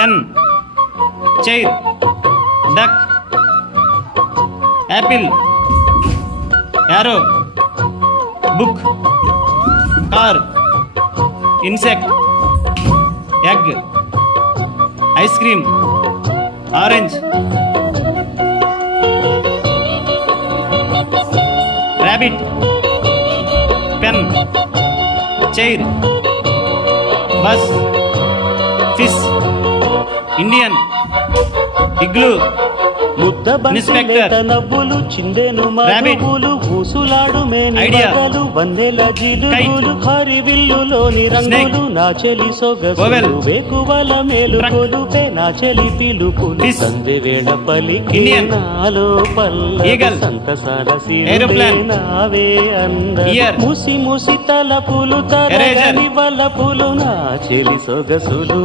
pen, chair, duck, apple, arrow, book, car, insect, egg, ice cream, orange, rabbit, pen, chair, bus, fish, Indian, igloo, inspector, నవ్వులు చిందెను మధువులు ఊసులాడు మేనిగలు వందెల జిలుగులు హరివిల్లులోని రంగులు నా చెలి సొగసులు వేకువల మేలుకొలు నా చెలి పిలుపులు సందె వేళ పలికి నాలో పల్ల సంతసాల నావే అందరు ముసి ముసి తలపులు తరగని వలపులు నా చెలి సొగసులు